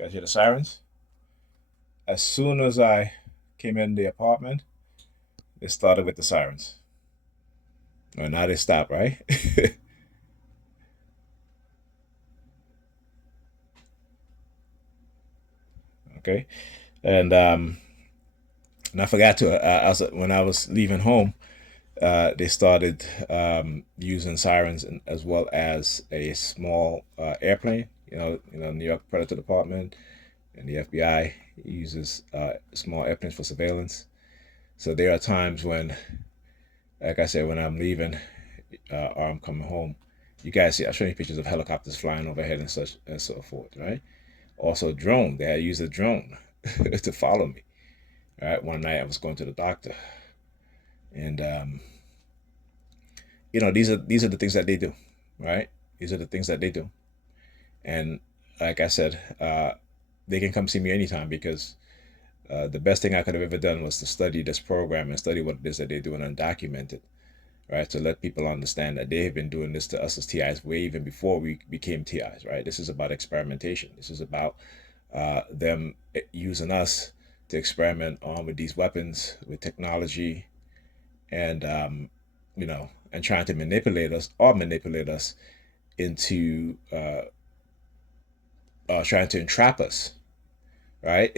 You guys hear the sirens? As soon as I came in the apartment, they started with the sirens. Well, now they stop, right? Okay. And and I forgot to when I was leaving home, they started using sirens as well as a small airplane. New York Predator Department and the FBI uses small airplanes for surveillance. So there are times when, like I said, when I'm leaving or I'm coming home, you guys see, I'll show you pictures of helicopters flying overhead and such and so forth, right? Also, drone. They had used a drone to follow me. All right, one night I was going to the doctor, and these are the things that they do, right? These are the things that they do, and like I said, they can come see me anytime because the best thing I could have ever done was to study this program and study what it is that they do and document it, right? To let people understand that they have been doing this to us as TIs way even before we became TIs, right? This is about experimentation. This is about them using us to experiment on with these weapons, with technology, and and trying to manipulate us into trying to entrap us, right?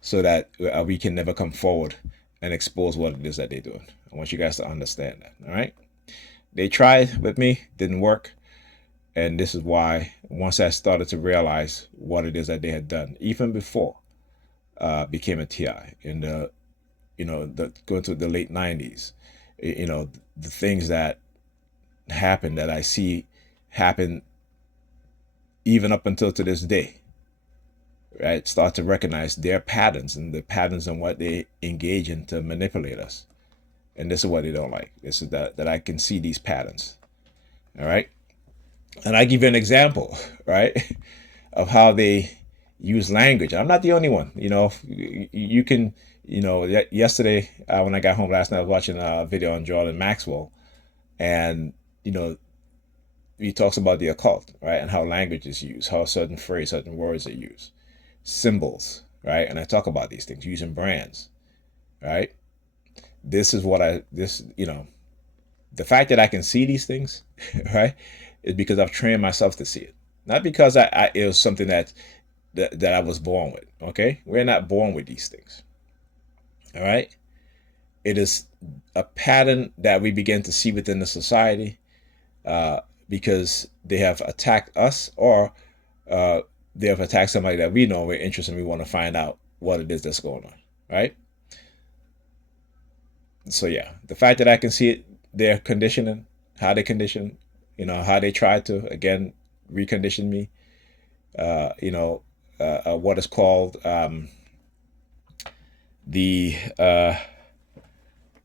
So that we can never come forward and expose what it is that they're doing. I want you guys to understand that. All right. They tried with me, didn't work. And this is why once I started to realize what it is that they had done, even before became a TI in the going to the late 90s, the things that happen that I see happen even up until to this day, right? Start to recognize their patterns and the patterns and what they engage in to manipulate us. And this is what they don't like. This is that I can see these patterns. All right. And I give you an example, right, of how they use language. I'm not the only one. You can, yesterday when I got home last night, I was watching a video on Jordan Maxwell, and you know, he talks about the occult, right, and how language is used, how certain phrase, certain words are used, symbols, right, and I talk about these things using brands, right. This is what I this the fact that I can see these things, right, is because I've trained myself to see it. Not because it was something that I was born with. Okay, we're not born with these things. All right, it is a pattern that we begin to see within the society because they have attacked us or uh, they have attacked somebody that we know we're interested in. We want to find out what it is that's going on. Right. So yeah, the fact that I can see it, their conditioning, how they condition, how they try to again recondition me. What is called the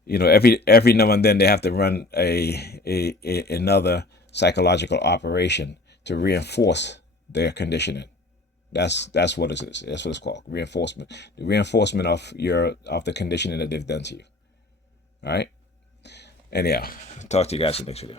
every now and then they have to run another psychological operation to reinforce their conditioning. That's what it is. That's what it's called. Reinforcement. The reinforcement of the conditioning that they've done to you. All right. Anyhow, talk to you guys in the next video.